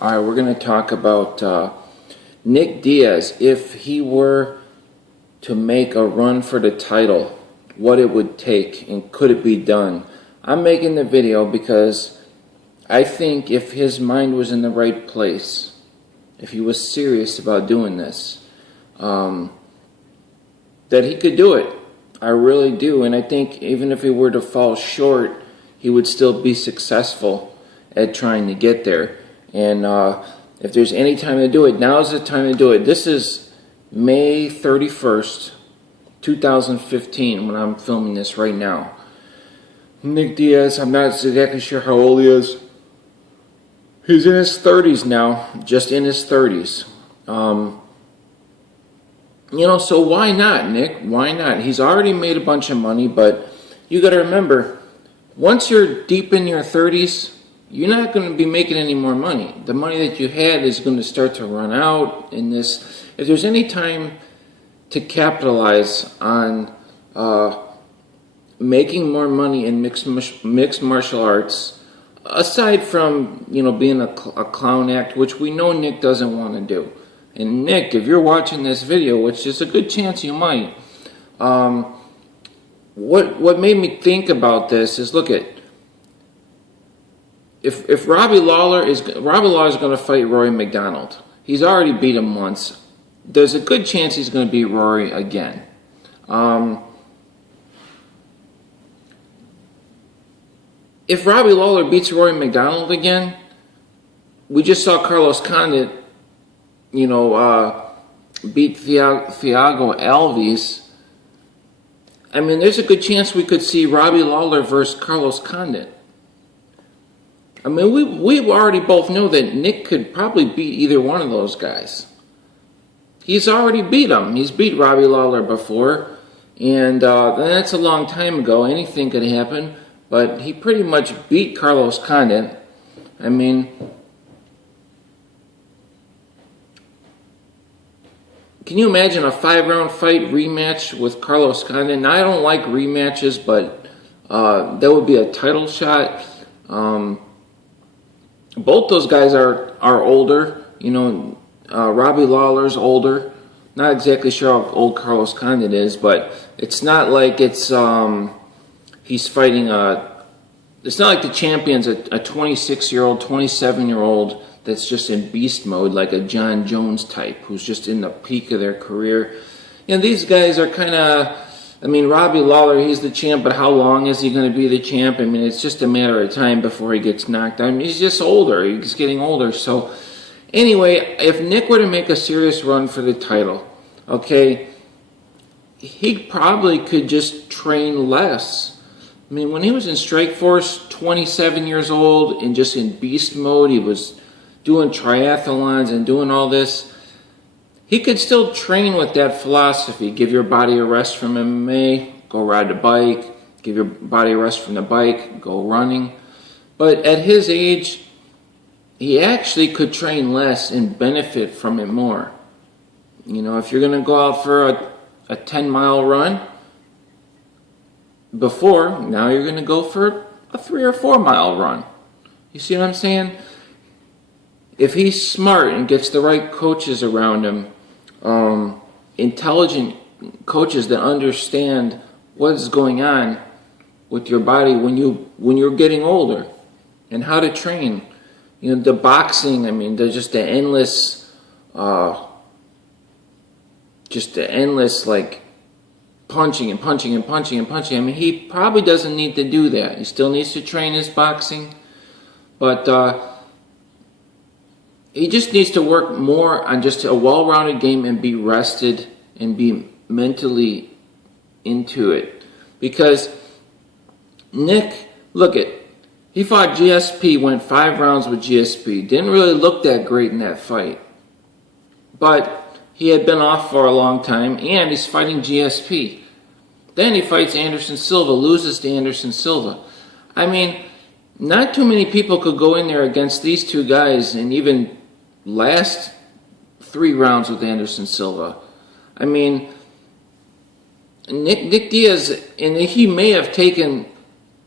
All right, we're going to talk about Nick Diaz. If he were to make a run for the title, what it would take and could it be done? I'm making the video because I think if his mind was in the right place, if he was serious about doing this, that he could do it. I really do. And I think even if he were to fall short, he would still be successful at trying to get there. And if there's any time to do it, now's the time to do it. This is May 31st, 2015, when I'm filming this right now. Nick Diaz, I'm not exactly sure how old he is. He's in his 30s now, just in his 30s. So why not, Nick? Why not? He's already made a bunch of money, but you got to remember, once you're deep in your 30s, you're not going to be making any more money. The money that you had is going to start to run out in this. If there's any time to capitalize on making more money in mixed martial arts, aside from being a clown act, which we know Nick doesn't want to do. And Nick, if you're watching this video, which is a good chance you might, what made me think about this is, look at, if Robbie Lawler is going to fight Rory McDonald, he's already beat him once. There's a good chance he's going to beat Rory again. If Robbie Lawler beats Rory McDonald again, we just saw Carlos Condit, beat Thiago Alves. I mean, there's a good chance we could see Robbie Lawler versus Carlos Condit. I mean, we already both know that Nick could probably beat either one of those guys. He's already beat him. He's beat Robbie Lawler before, and that's a long time ago. Anything could happen, but he pretty much beat Carlos Condit. I mean, can you imagine a 5-round fight rematch with Carlos Condit? Now, I don't like rematches, but that would be a title shot. Both those guys are older. Robbie Lawler's older. Not exactly sure how old Carlos Condit is, but it's not like it's he's fighting it's not like the champion's a 26-year-old, 27-year-old that's just in beast mode, like a John Jones type who's just in the peak of their career. These guys are kind of, Robbie Lawler, he's the champ, but how long is he going to be the champ? It's just a matter of time before he gets knocked out. He's just older. He's getting older. So, anyway, if Nick were to make a serious run for the title, okay, he probably could just train less. When he was in Strikeforce, 27 years old and just in beast mode, he was doing triathlons and doing all this. He could still train with that philosophy. Give your body a rest from MMA, go ride a bike. Give your body a rest from the bike, go running. But at his age, he actually could train less and benefit from it more. If you're going to go out for a 10-mile run, now you're going to go for a 3 or 4 mile run. You see what I'm saying? If he's smart and gets the right coaches around him, intelligent coaches that understand what is going on with your body when you're getting older and how to train. The boxing, there's just the endless like punching and punching and punching and punching. He probably doesn't need to do that. He still needs to train his boxing, but he just needs to work more on just a well-rounded game and be rested and be mentally into it. Because Nick, he fought GSP, went 5 rounds with GSP. Didn't really look that great in that fight. But he had been off for a long time, and he's fighting GSP. Then he fights Anderson Silva, loses to Anderson Silva. Not too many people could go in there against these two guys and even last 3 rounds with Anderson Silva. Nick Diaz, and he may have taken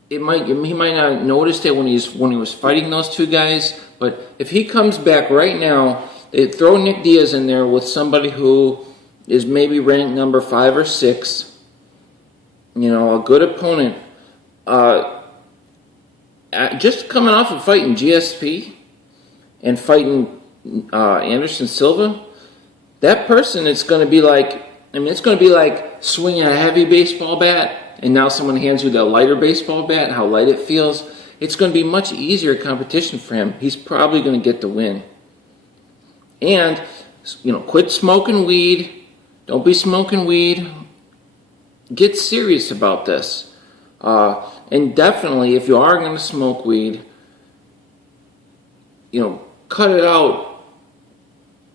he might not have noticed it when he was fighting those two guys, but if he comes back right now, they throw Nick Diaz in there with somebody who is maybe ranked number 5 or 6, you know, a good opponent, just coming off of fighting GSP and fighting Anderson Silva, that person, it's going to be like, I mean, it's going to be like swinging a heavy baseball bat and now someone hands you the lighter baseball bat, how light it feels. It's going to be much easier competition for him. He's probably going to get the win. And, you know, quit smoking weed. Don't be smoking weed. Get serious about this. And definitely, if you are going to smoke weed, you know, cut it out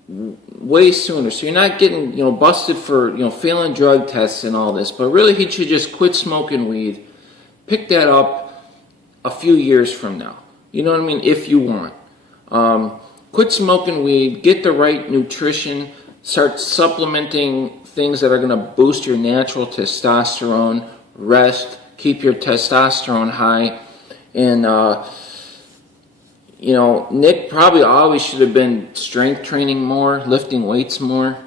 way sooner, so you're not getting, you know, busted for, you know, failing drug tests and all this. But really, he should just quit smoking weed, pick that up a few years from now. You know what I mean? If you want, quit smoking weed, get the right nutrition, start supplementing things that are going to boost your natural testosterone, rest, keep your testosterone high, and you know, Nick probably always should have been strength training more, lifting weights more.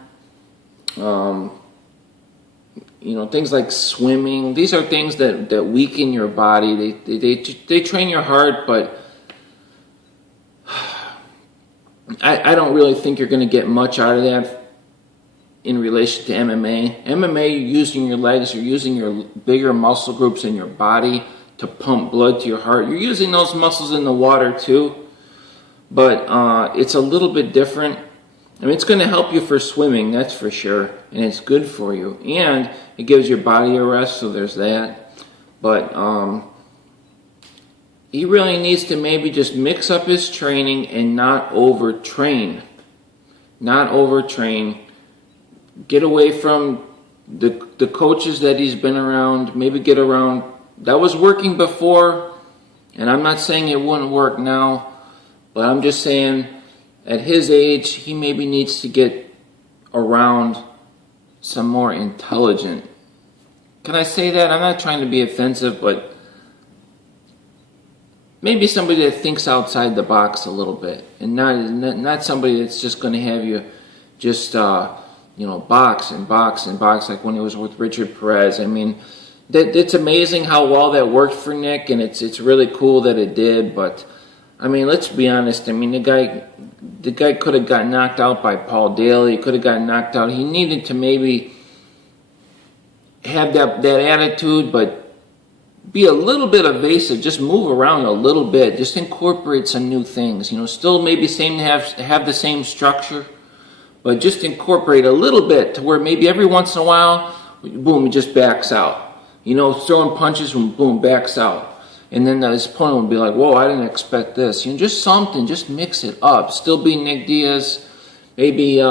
You know, things like swimming. These are things that weaken your body. They train your heart, but I don't really think you're going to get much out of that in relation to MMA. MMA, you're using your legs, you're using your bigger muscle groups in your body to pump blood to your heart. You're using those muscles in the water too. But it's a little bit different. I mean, it's going to help you for swimming, that's for sure. And it's good for you. And it gives your body a rest, so there's that. But he really needs to maybe just mix up his training and not overtrain. Not overtrain. Get away from the coaches that he's been around. Maybe get around. That was working before. And I'm not saying it wouldn't work now. But I'm just saying, at his age, he maybe needs to get around some more intelligent. Can I say that? I'm not trying to be offensive, but maybe somebody that thinks outside the box a little bit, and not somebody that's just going to have you just you know, box and box and box like when he was with Richard Perez. I mean, it's amazing how well that worked for Nick, and it's really cool that it did, but I mean, let's be honest. I mean, the guy could have got knocked out by Paul Daly. He could have got knocked out. He needed to maybe have that attitude, but be a little bit evasive. Just move around a little bit. Just incorporate some new things. You know, still maybe have the same structure, but just incorporate a little bit to where maybe every once in a while, boom, he just backs out. You know, throwing punches, boom, backs out. And then his opponent would be like, whoa, I didn't expect this. You know, just something, just mix it up. Still be Nick Diaz. Maybe, you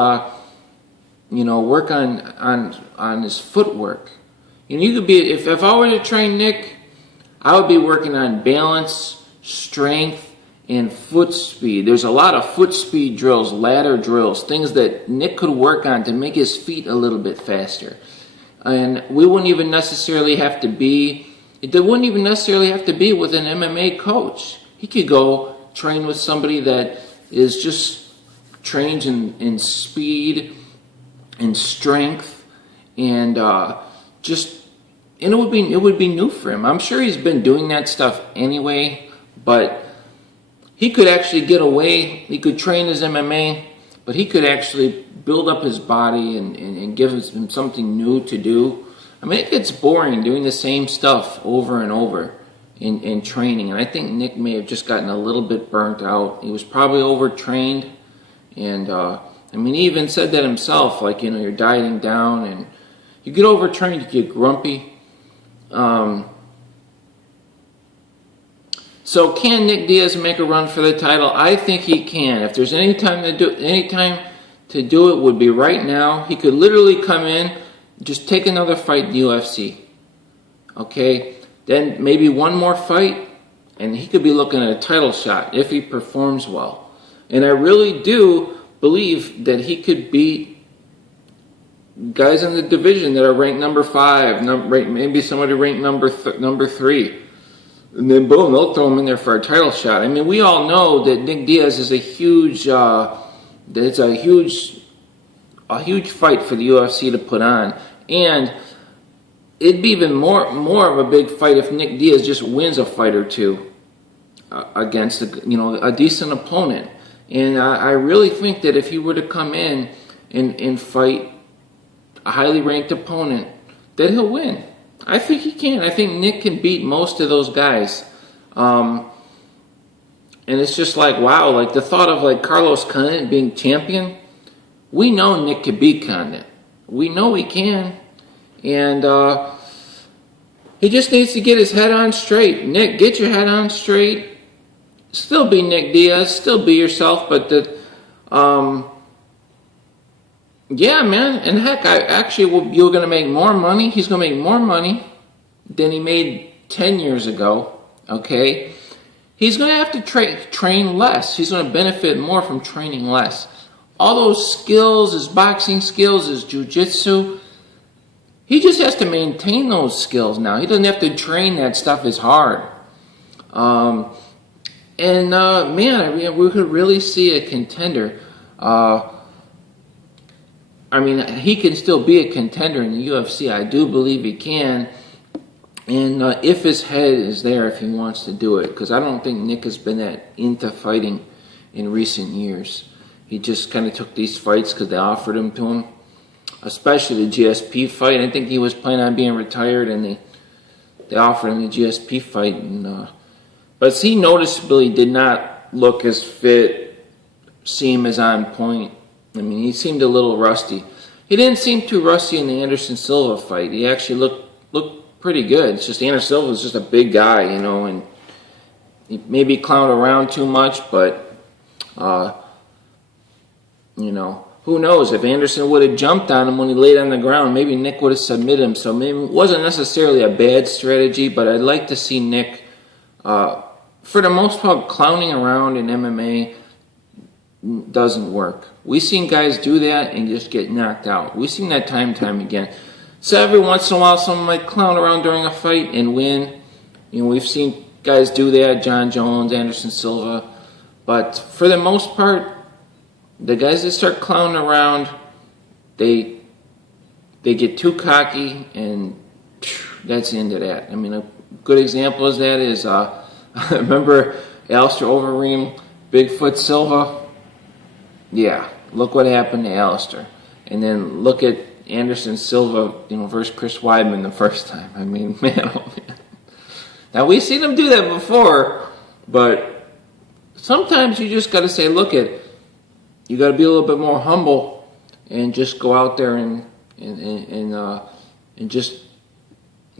know, work on his footwork. You know, you could be, if I were to train Nick, I would be working on balance, strength, and foot speed. There's a lot of foot speed drills, ladder drills, things that Nick could work on to make his feet a little bit faster. And we wouldn't even necessarily have to be with an MMA coach. He could go train with somebody that is just trained in speed and strength, and and it would be new for him. I'm sure he's been doing that stuff anyway, but he could actually get away. He could train his MMA, but he could actually build up his body and give him something new to do. I mean, it gets boring doing the same stuff over and over in training. And I think Nick may have just gotten a little bit burnt out. He was probably overtrained. And, I mean, he even said that himself. Like, you know, you're dieting down and you get overtrained, you get grumpy. So can Nick Diaz make a run for the title? I think he can. If there's any time to do it would be right now. He could literally come in, just take another fight in the UFC. Okay? Then maybe one more fight, and he could be looking at a title shot if he performs well. And I really do believe that he could beat guys in the division that are ranked number 5, maybe somebody ranked number 3. And then boom, they'll throw him in there for a title shot. I mean, we all know that Nick Diaz is a huge, it's a huge fight for the UFC to put on, and it'd be even more of a big fight if Nick Diaz just wins a fight or two against a decent opponent. And I really think that if he were to come in and fight a highly ranked opponent, that he'll win. I think he can. I think Nick can beat most of those guys. And it's just like, wow, like the thought of like Carlos Condit being champion, we know Nick can beat Condit. We know he can. And he just needs to get his head on straight. Nick, get your head on straight. Still be Nick Diaz. Still be yourself. But yeah, man. And heck, you're going to make more money. He's going to make more money than he made 10 years ago. Okay? He's going to have to train less. He's going to benefit more from training less. All those skills, his boxing skills, his jiu-jitsu, he just has to maintain those skills now. He doesn't have to train that stuff as hard. Man, I mean, we could really see a contender. I mean, he can still be a contender in the UFC. I do believe he can. And if his head is there, if he wants to do it. Because I don't think Nick has been that into fighting in recent years. He just kind of took these fights because they offered them to him. Especially the GSP fight. I think he was planning on being retired, and they offered him the GSP fight. And, but he noticeably did not look as fit, seem as on point. I mean, he seemed a little rusty. He didn't seem too rusty in the Anderson Silva fight. He actually looked pretty good. It's just Anderson Silva is just a big guy, you know, and he maybe clowned around too much, but you know, who knows? If Anderson would have jumped on him when he laid on the ground, maybe Nick would have submitted him. So maybe it wasn't necessarily a bad strategy, but I'd like to see Nick, for the most part, clowning around in MMA doesn't work. We've seen guys do that and just get knocked out. We've seen that time and time again. So every once in a while, someone might clown around during a fight and win. You know, we've seen guys do that, John Jones, Anderson Silva. But for the most part, the guys that start clowning around, they get too cocky, and that's the end of that. I mean, a good example of that is, remember Alistair Overeem, Bigfoot Silva? Yeah, look what happened to Alistair. And then look at Anderson Silva, you know, versus Chris Weidman the first time. I mean, man, oh man. Now, we've seen him do that before, but sometimes you just got to say, look at, you got to be a little bit more humble and just go out there and just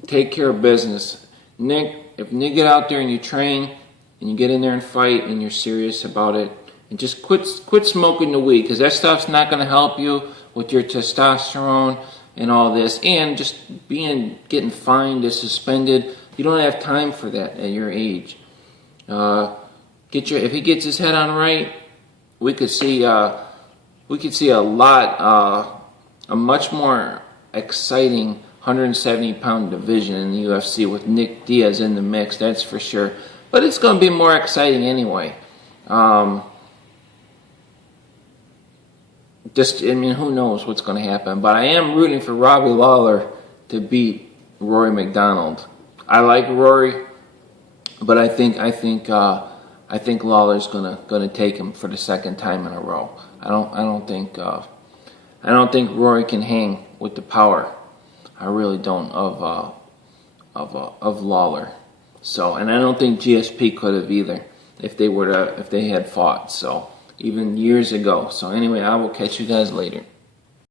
take care of business. Nick, if you get out there and you train and you get in there and fight and you're serious about it, and just quit smoking the weed, because that stuff's not going to help you with your testosterone and all this. And just getting fined or suspended, you don't have time for that at your age. If he gets his head on right, we could see a much more exciting 170-pound division in the UFC with Nick Diaz in the mix. That's for sure. But it's going to be more exciting anyway. I mean, who knows what's going to happen. But I am rooting for Robbie Lawler to beat Rory McDonald. I like Rory, but I think Lawler's gonna take him for the second time in a row. I don't think Rory can hang with the power. I really don't of Lawler. So, and I don't think GSP could have either if they had fought. So, even years ago. So anyway, I will catch you guys later.